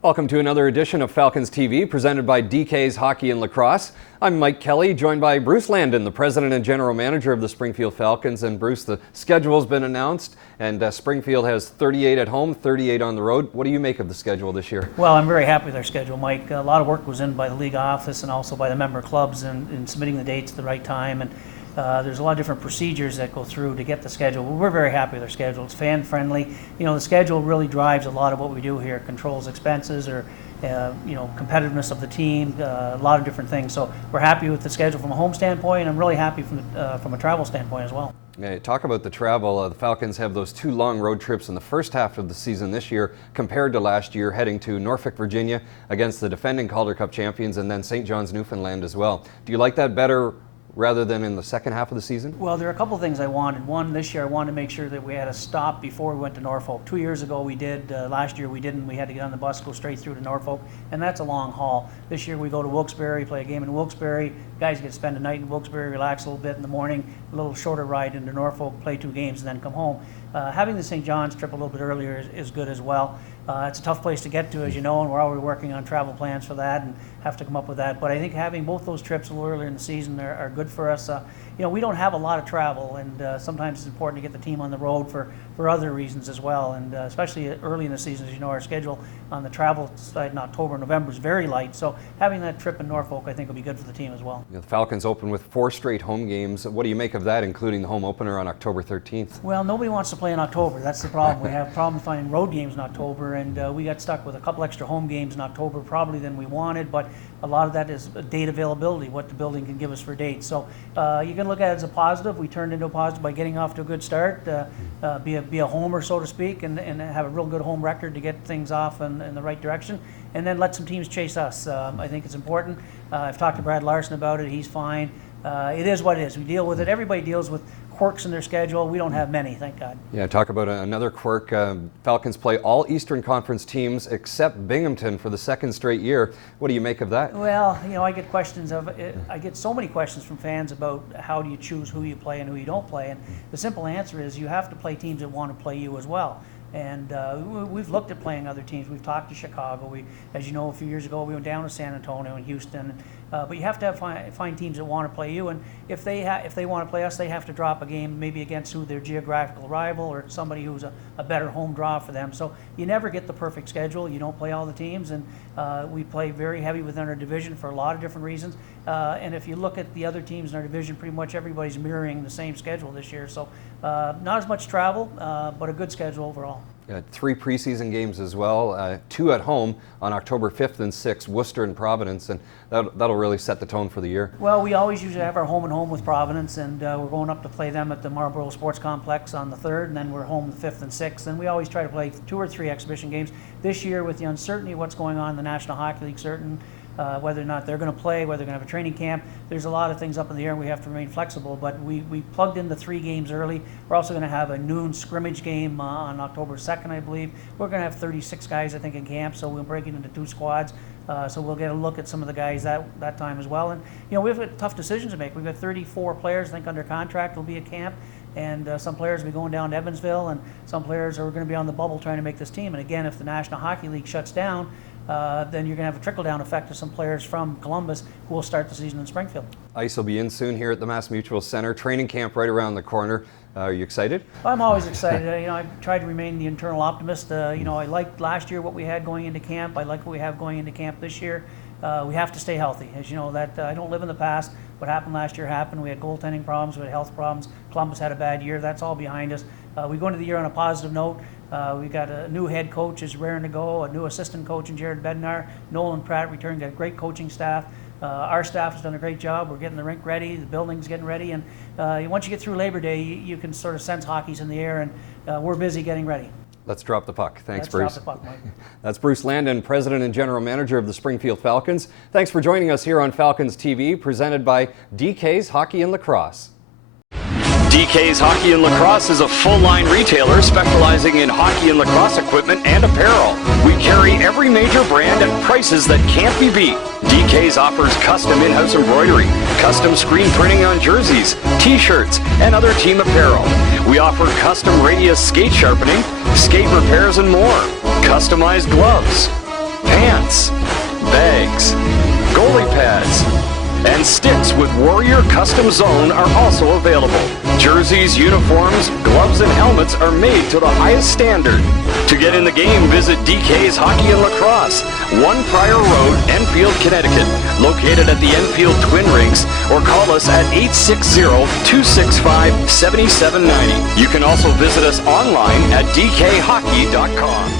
Welcome to another edition of Falcons TV, presented by DK's Hockey and Lacrosse. I'm Mike Kelly, joined by Bruce Landon, the president and general manager of the Springfield Falcons. And Bruce, the schedule's been announced, and Springfield has 38 at home, 38 on the road. What do you make of the schedule this year? Well, I'm very happy with our schedule, Mike. A lot of work was in by the league office and also by the member clubs in submitting the dates at the right time. And there's a lot of different procedures that go through to get the schedule. We're very happy with our schedule. It's fan-friendly. You know, the schedule really drives a lot of what we do here. It controls expenses or, competitiveness of the team, a lot of different things. So we're happy with the schedule from a home standpoint, and I'm really happy from a travel standpoint as well. Yeah, talk about the travel. The Falcons have those 2 long road trips in the first half of the season this year compared to last year, heading to Norfolk, Virginia against the defending Calder Cup champions, and then St. John's, Newfoundland as well. Do you like that better rather than in the second half of the season? Well, there are a couple of things I wanted. One, this year I wanted to make sure that we had a stop before we went to Norfolk. 2 years ago we did, last year we didn't. We had to get on the bus, go straight through to Norfolk, and that's a long haul. This year we go to Wilkes-Barre, play a game in Wilkes-Barre. Guys get to spend a night in Wilkes-Barre, relax a little bit in the morning, a little shorter ride into Norfolk, play 2 games, and then come home. Having the St. John's trip a little bit earlier is good as well. It's a tough place to get to, as you know, and we're already working on travel plans for that and have to come up with that. But I think having both those trips a little earlier in the season are good for us. We don't have a lot of travel, and sometimes it's important to get the team on the road for other reasons as well. And especially early in the season, as you know, our schedule on the travel side in October and November is very light. So having that trip in Norfolk, I think, will be good for the team as well. The Falcons open with 4 straight home games. What do you make of that, including the home opener on October 13th? Well, nobody wants to play in October. That's the problem. We have problems finding road games in October, and we got stuck with a couple extra home games in October probably than we wanted, but a lot of that is date availability, what the building can give us for dates. So you can look at it as a positive. We turned into a positive by getting off to a good start, be a homer, so to speak, and have a real good home record to get things off in the right direction, and then let some teams chase us. I think it's important. I've talked to Brad Larson about it. He's fine. It is what it is. We deal with it. Everybody deals with quirks in their schedule. We don't have many, thank God. Yeah, talk about another quirk. Falcons play all Eastern Conference teams except Binghamton for the 2nd straight year. What do you make of that? Well, I get I get so many questions from fans about how do you choose who you play and who you don't play, and the simple answer is you have to play teams that want to play you as well. And we've looked at playing other teams. We've talked to Chicago. As you know, a few years ago, we went down to San Antonio and Houston. But you have to find teams that want to play you. And if they want to play us, they have to drop a game maybe against who their geographical rival or somebody who's a better home draw for them. So you never get the perfect schedule. You don't play all the teams. And we play very heavy within our division for a lot of different reasons. And if you look at the other teams in our division, pretty much everybody's mirroring the same schedule this year. So not as much travel, but a good schedule overall. 3 preseason games as well, 2 at home on October 5th and 6th, Worcester and Providence, and that'll really set the tone for the year. Well, we always usually have our home and home with Providence, and we're going up to play them at the Marlboro Sports Complex on the 3rd, and then we're home the 5th and 6th, and we always try to play 2 or 3 exhibition games. This year, with the uncertainty of what's going on in the National Hockey League, whether or not they're going to play, whether they're going to have a training camp. There's a lot of things up in the air, and we have to remain flexible, but we plugged in the 3 games early. We're also going to have a noon scrimmage game on October 2nd, I believe. We're going to have 36 guys, I think, in camp, so we'll break it into 2 squads. So we'll get a look at some of the guys that time as well. And, we've got tough decisions to make. We've got 34 players, I think, under contract will be at camp. And some players will be going down to Evansville, and some players are going to be on the bubble trying to make this team. And again, if the National Hockey League shuts down, then you're going to have a trickle-down effect of some players from Columbus who will start the season in Springfield. Ice will be in soon here at the Mass Mutual Center. Training camp right around the corner. Are you excited? I'm always excited. I tried to remain the internal optimist. I liked last year what we had going into camp. I like what we have going into camp this year. We have to stay healthy. As you know, that I don't live in the past. What happened last year happened. We had goaltending problems. We had health problems. Columbus had a bad year. That's all behind us. We go into the year on a positive note. We've got a new head coach is raring to go, a new assistant coach in Jared Bednar. Nolan Pratt returned, got a great coaching staff. Our staff has done a great job. We're getting the rink ready, the building's getting ready, and once you get through Labor Day, you can sort of sense hockey's in the air, and we're busy getting ready. Let's drop the puck. Thanks, Bruce. Let's drop the puck, Mike. That's Bruce Landon, president and general manager of the Springfield Falcons. Thanks for joining us here on Falcons TV, presented by DK's Hockey and Lacrosse. DK's Hockey and Lacrosse is a full-line retailer specializing in hockey and lacrosse equipment and apparel. We carry every major brand at prices that can't be beat. DK's offers custom in-house embroidery, custom screen printing on jerseys, t-shirts, and other team apparel. We offer custom radius skate sharpening, skate repairs, and more. Customized gloves. pants, bags, goalie pads, and sticks with Warrior Custom Zone are also available. Jerseys, uniforms, gloves, and helmets are made to the highest standard. To get in the game, visit DK's Hockey and Lacrosse, 1 Pryor Road, Enfield, Connecticut, located at the Enfield Twin Rinks, or call us at 860-265-7790. You can also visit us online at dkhockey.com.